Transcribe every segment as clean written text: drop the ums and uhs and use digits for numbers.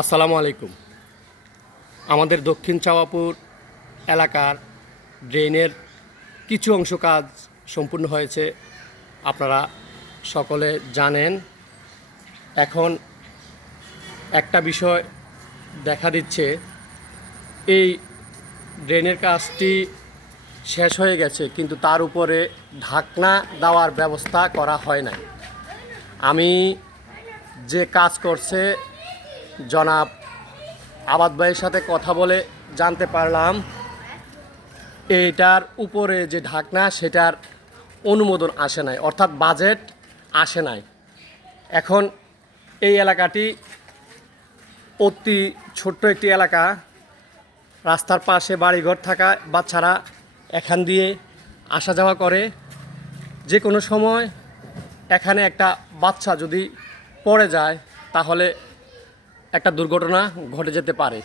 আসসালামু আলাইকুম। আমাদের দক্ষিণ চাওয়াপুর এলাকার ড্রেনের কিছু অংশ কাজ সম্পূর্ণ হয়েছে, আপনারা সকলে জানেন। এখন একটা বিষয় দেখা দিচ্ছে, এই ড্রেনের কাজটি শেষ হয়ে গেছে, কিন্তু তার উপরে ঢাকনা দেওয়ার ব্যবস্থা করা হয় নাই। আমি যে কাজ করছে জনাব আবাদ ভাইয়ের সাথে কথা বলে জানতে পারলাম, এইটার উপরে যে ঢাকনা সেটার অনুমোদন আসে নাই, অর্থাৎ বাজেট আসে নাই। এখন এই এলাকাটি অতি ছোট্ট একটি এলাকা, রাস্তার পাশে বাড়িঘর থাকা বাচ্চারা এখান দিয়ে আসা যাওয়া করে। যে কোনো সময় এখানে একটা বাচ্চা যদি পড়ে যায় তাহলে একটা দুর্ঘটনা ঘটে যেতে পারে।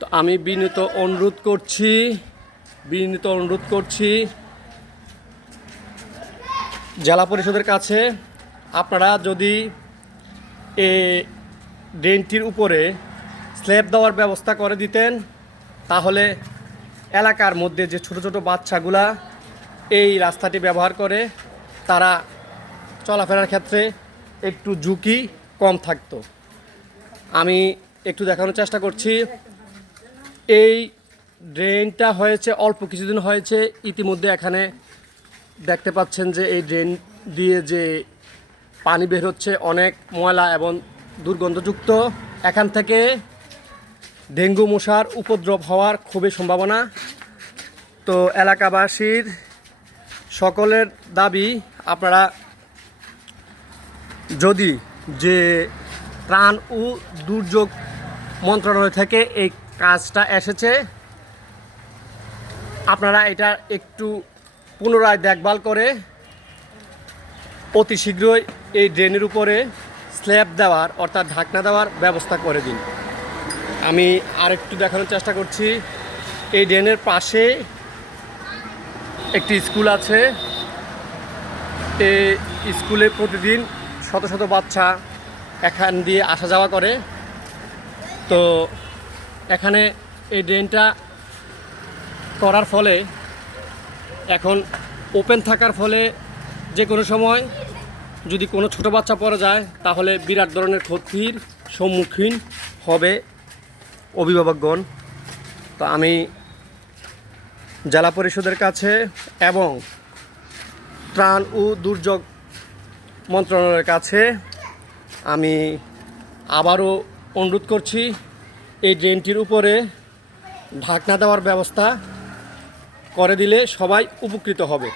তো আমি বিনীত অনুরোধ করছি জেলা পরিষদের কাছে, আপনারা যদি এই ড্রেনটির উপরে স্ল্যাব দেওয়ার ব্যবস্থা করে দিতেন, তাহলে এলাকার মধ্যে যে ছোট ছোট বাচ্চাগুলা এই রাস্তাটি ব্যবহার করে, তারা চলাফেরার ক্ষেত্রে একটু ঝুঁকি কম থাকতো। আমি একটু দেখানোর চেষ্টা করছি। এই ড্রেনটা হয়েছে অল্প কিছুদিন হয়েছে, ইতিমধ্যে এখানে দেখতে পাচ্ছেন যে এই ড্রেন দিয়ে যে পানি বের হচ্ছে অনেক ময়লা এবং দুর্গন্ধযুক্ত। এখান থেকে ডেঙ্গু মশার উপদ্রব হওয়ার খুবই সম্ভাবনা। তো এলাকাবাসীর সকলের দাবি, আপনারা যদি যে ত্রাণ ও দুর্যোগ মন্ত্রণালয় থেকে এই কাজটা এসেছে, আপনারা এটা একটু পুনরায় দেখভাল করে অতি শীঘ্রই এই ড্রেনের উপরে স্ল্যাব দেওয়ার, অর্থাৎ ঢাকনা দেওয়ার ব্যবস্থা করে দিন। আমি আরেকটু দেখানোর চেষ্টা করছি। এই ড্রেনের পাশে একটি স্কুল আছে। এই স্কুলে প্রতিদিন শত শত বাচ্চা এখান দিয়ে আসা যাওয়া করে। তো এখানে এই ড্রেনটা করার ফলে, এখন ওপেন থাকার ফলে যে কোনো সময় যদি কোনো ছোটো বাচ্চা পড়ে যায় তাহলে বিরাট ধরনের ক্ষতির সম্মুখীন হবে অভিভাবকগণ। তো আমি জেলা পরিষদের কাছে এবং ত্রাণ ও দুর্যোগ মন্ত্রণালয়ের কাছে আমি আবারও অনুরোধ করছি, এই ড্রেনটির উপরে ঢাকনা দেওয়ার ব্যবস্থা করে দিলে সবাই উপকৃত হবে।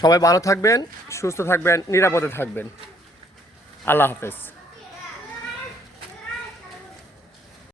সবাই ভালো থাকবেন, সুস্থ থাকবেন, নিরাপদে থাকবেন। আল্লাহ হাফেজ।